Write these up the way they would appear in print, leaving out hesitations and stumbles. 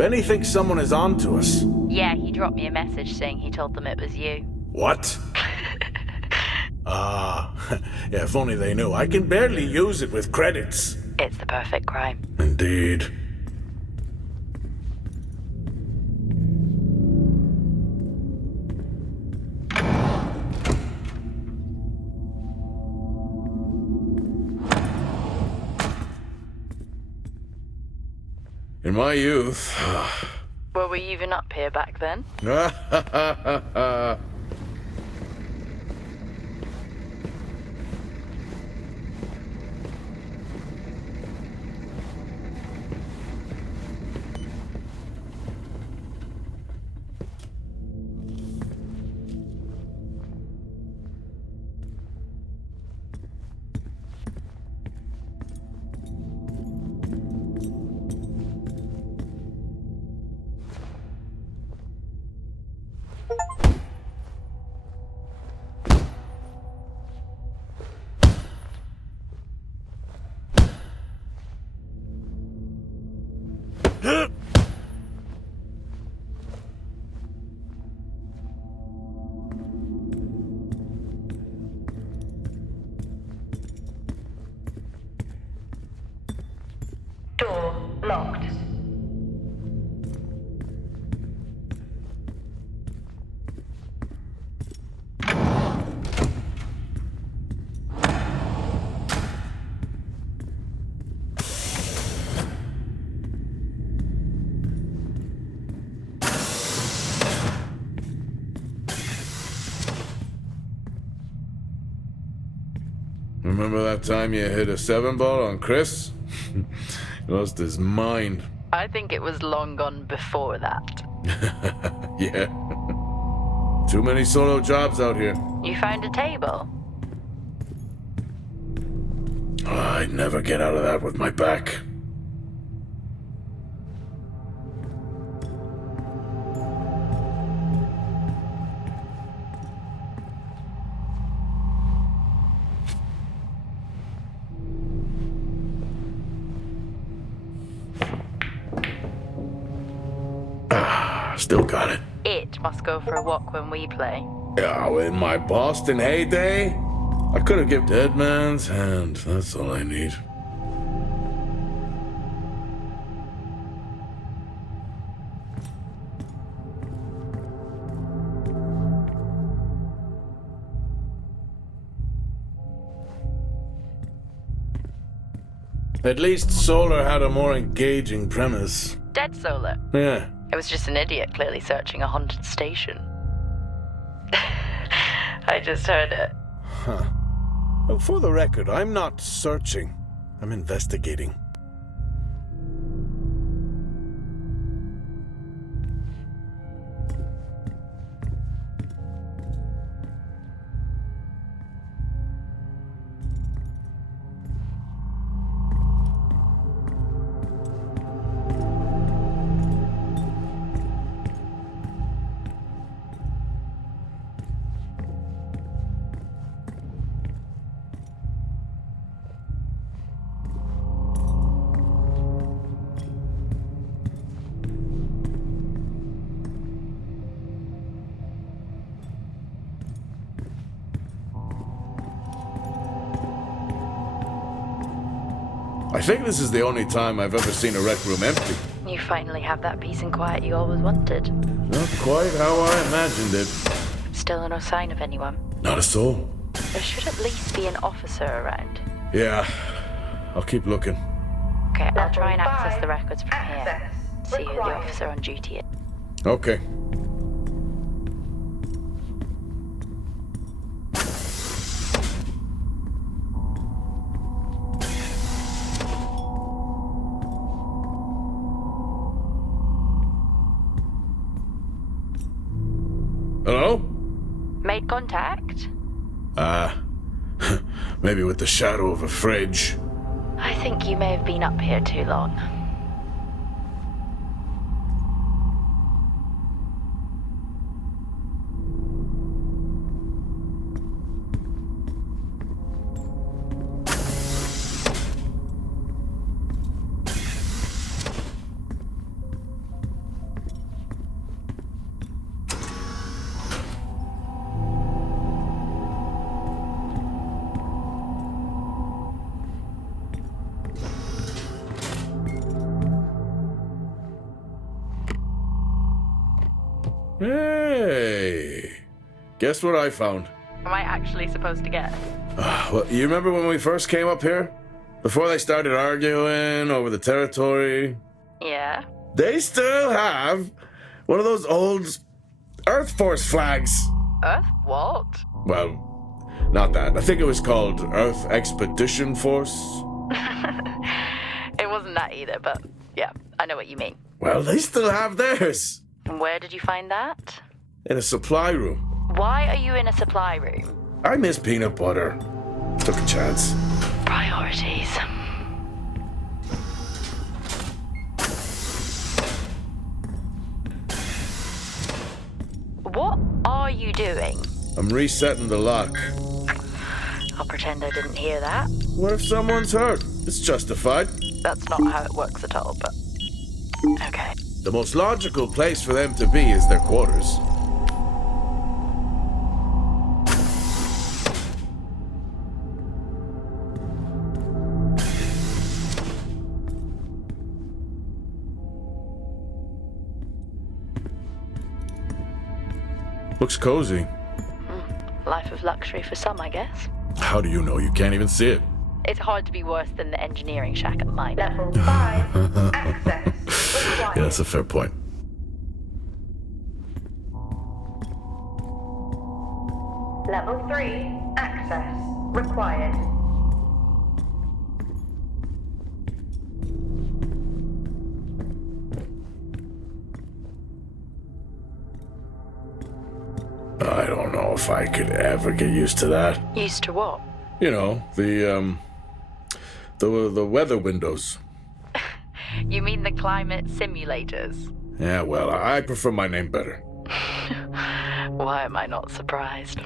Benny thinks someone is on to us. Yeah, he dropped me a message saying he told them it was you. What? Ah, yeah, if only they knew. I can barely use it with credits. It's the perfect crime. Indeed. In my youth... Were we even up here back then? Door locked. Remember that time you hit a 7-ball on Chris? He lost his mind. I think it was long gone before that. Yeah. Too many solo jobs out here. You found a table? Oh, I'd never get out of that with my back. Still got it. It must go for a walk when we play. Yeah, in my Boston heyday, I could have given Dead Man's Hand. That's all I need. At least Solar had a more engaging premise. Dead Solar. Yeah. It was just an idiot clearly searching a haunted station. I just heard it. Huh. Well, for the record, I'm not searching. I'm investigating. I think this is the only time I've ever seen a rec room empty. You finally have that peace and quiet you always wanted. Not quite how I imagined it. Still no sign of anyone. Not a soul. There should at least be an officer around. Yeah, I'll keep looking. Okay, I'll try and access the records from here. See who the officer on duty is. Okay. Hello? Made contact? Maybe with the shadow of a fridge. I think you may have been up here too long. Hey, guess what I found? Am I actually supposed to get? Well, you remember when we first came up here? Before they started arguing over the territory? Yeah. They still have one of those old Earth Force flags. Earth? What? Well, not that. I think it was called Earth Expedition Force. It wasn't that either, but yeah, I know what you mean. Well, they still have theirs. And where did you find that? In a supply room. Why are you in a supply room? I miss peanut butter. Took a chance. Priorities. What are you doing? I'm resetting the lock. I'll pretend I didn't hear that. What if someone's hurt? It's justified. That's not how it works at all, but... Okay. The most logical place for them to be is their quarters. Looks cozy. Life of luxury for some, I guess. How do you know? You can't even see it. It's hard to be worse than the engineering shack at mine. Level 5. Access required. Yeah, that's a fair point. Level 3. Access required. I don't know if I could ever get used to that. Used to what? You know, the weather windows. You mean the climate simulators? Yeah, well, I prefer my name better. Why am I not surprised?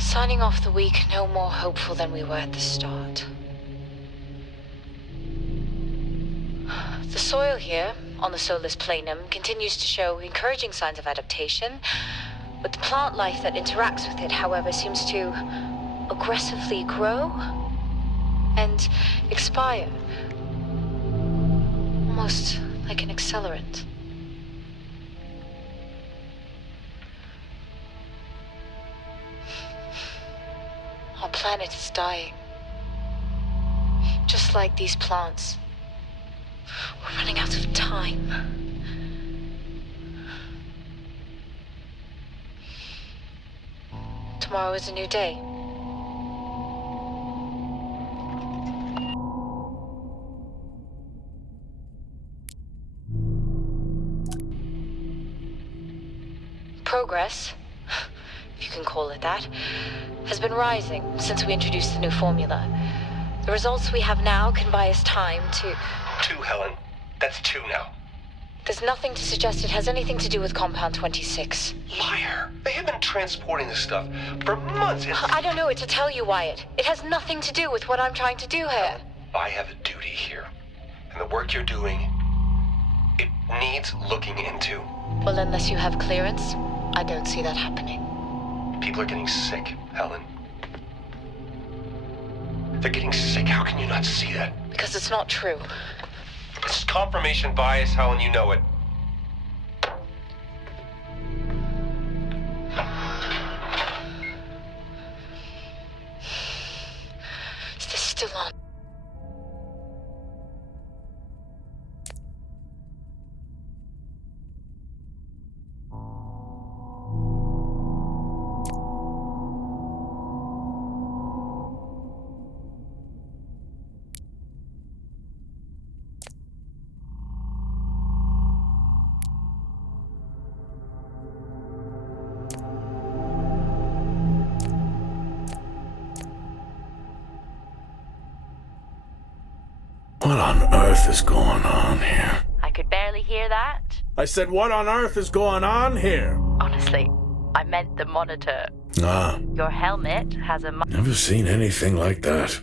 Signing off the week no more hopeful than we were at the start. The soil here, on the Solis planum, continues to show encouraging signs of adaptation, but the plant life that interacts with it, however, seems to aggressively grow and expire. Almost like an accelerant. Our planet is dying. Just like these plants. We're running out of time. Tomorrow is a new day. Progress, if you can call it that, has been rising since we introduced the new formula. The results we have now can buy us time to... 2, Helen. That's 2 now. There's nothing to suggest it has anything to do with Compound 26. Liar. They have been transporting this stuff for months. I don't know what to tell you, Wyatt. It has nothing to do with what I'm trying to do here. I have a duty here. And the work you're doing, it needs looking into. Well, unless you have clearance, I don't see that happening. People are getting sick, Helen. They're getting sick. How can you not see that? Because it's not true. This is confirmation bias, Helen. You know it. Is this still on? What on earth is going on here? I could barely hear that. I said, what on earth is going on here? Honestly, I meant the monitor. Ah, Your helmet has a... never seen anything like that.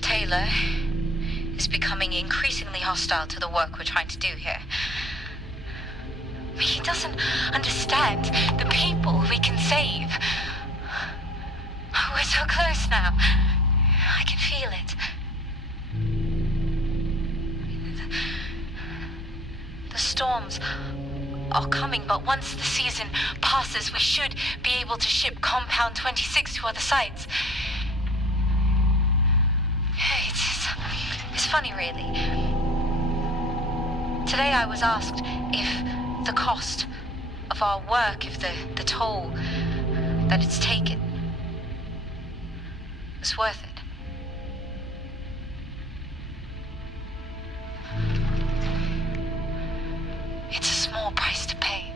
Taylor is becoming increasingly hostile to the work we're trying to do here. He doesn't understand the people we can save. We're so close now. I can feel it. The storms are coming, but once the season passes, we should be able to ship Compound 26 to other sites. It's funny, really. Today I was asked if the cost of our work, if the toll that it's taken was worth it. It's a small price to pay.